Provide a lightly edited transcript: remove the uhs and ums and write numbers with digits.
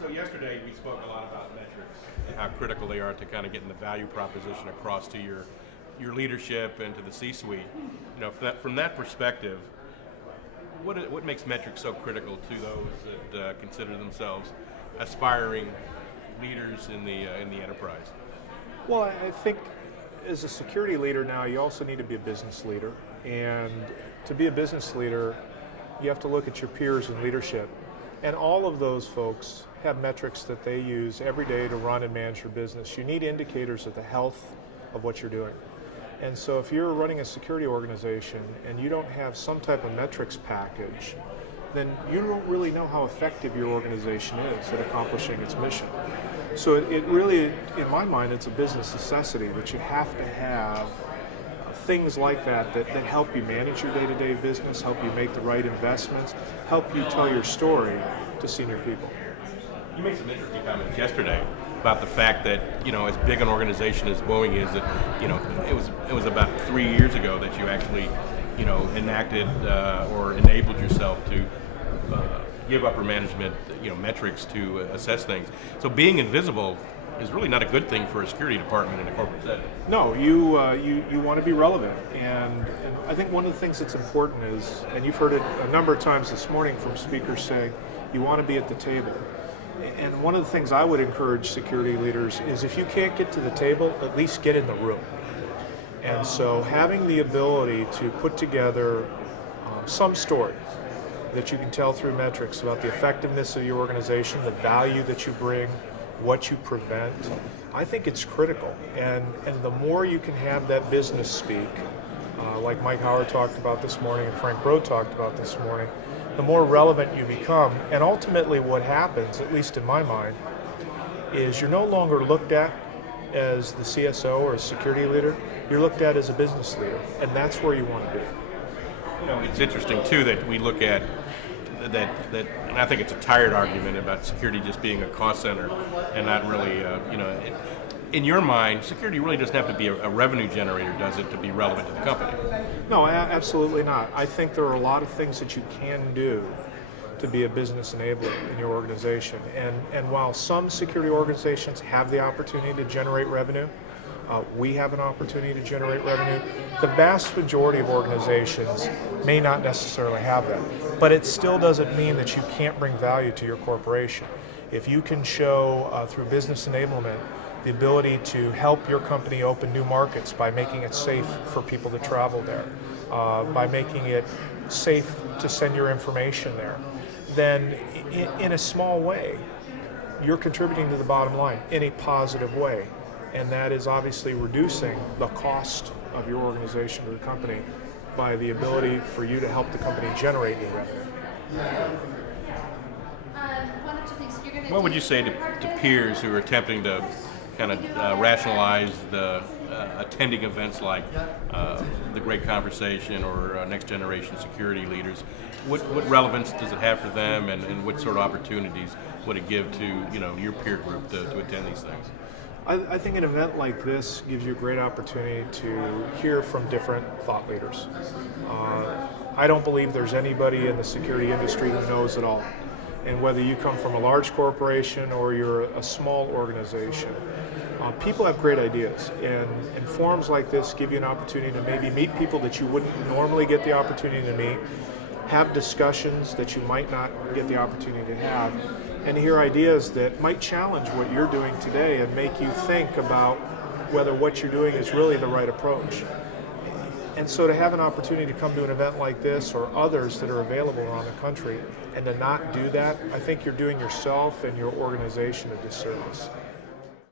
So yesterday we spoke a lot about metrics and how critical they are to kind of getting the value proposition across to your leadership and to the C-suite. You know, from that perspective, what makes metrics so critical to those that consider themselves aspiring leaders in the enterprise? Well, I think as a security leader now, you also need to be a business leader. And to be a business leader, you have to look at your peers in leadership. And all of those folks have metrics that they use every day to run and manage your business. You need indicators of the health of what you're doing. And so if you're running a security organization and you don't have some type of metrics package, then you don't really know how effective your organization is at accomplishing its mission. So it really, in my mind, it's a business necessity that you have to have things like that help you manage your day-to-day business, help you make the right investments, help you tell your story to senior people. You made some interesting comments yesterday about the fact that, you know, as big an organization as Boeing is, that, you know, it was about 3 years ago that you actually, you know, enacted or enabled yourself to give upper management, you know, metrics to assess things. So being invisible is really not a good thing for a security department in a corporate setting. No, you want to be relevant, and I think one of the things that's important is, and you've heard it a number of times this morning from speakers saying, you want to be at the table. And one of the things I would encourage security leaders is if you can't get to the table, at least get in the room. And so having the ability to put together some story that you can tell through metrics about the effectiveness of your organization, the value that you bring, what you prevent, I think it's critical. And the more you can have that business speak, like Mike Howard talked about this morning and Frank Bro talked about this morning, the more relevant you become. And ultimately what happens, at least in my mind, is you're no longer looked at as the CSO or a security leader, you're looked at as a business leader, and that's where you want to be. You know, it's interesting too that we look at that, and I think it's a tired argument about security just being a cost center and not really, you know, in your mind, security really doesn't have to be a revenue generator, does it, to be relevant to the company? No, absolutely not. I think there are a lot of things that you can do to be a business enabler in your organization. And while some security organizations have the opportunity to generate revenue, we have an opportunity to generate revenue. The vast majority of organizations may not necessarily have that, but it still doesn't mean that you can't bring value to your corporation. If you can show through business enablement the ability to help your company open new markets by making it safe for people to travel there, by making it safe to send your information there, then in a small way, you're contributing to the bottom line in a positive way. And that is obviously reducing the cost of your organization to the company by the ability for you to help the company generate new revenue. What would you say to peers who are attempting to kind of rationalize the attending events like the Great Conversation or Next Generation Security Leaders? What relevance does it have for them, and what sort of opportunities would it give to, you know, your peer group to attend these things? I think an event like this gives you a great opportunity to hear from different thought leaders. I don't believe there's anybody in the security industry who knows it all. And whether you come from a large corporation or you're a small organization, people have great ideas. And forums like this give you an opportunity to maybe meet people that you wouldn't normally get the opportunity to meet, have discussions that you might not get the opportunity to have, and hear ideas that might challenge what you're doing today and make you think about whether what you're doing is really the right approach. And so to have an opportunity to come to an event like this or others that are available around the country and to not do that, I think you're doing yourself and your organization a disservice.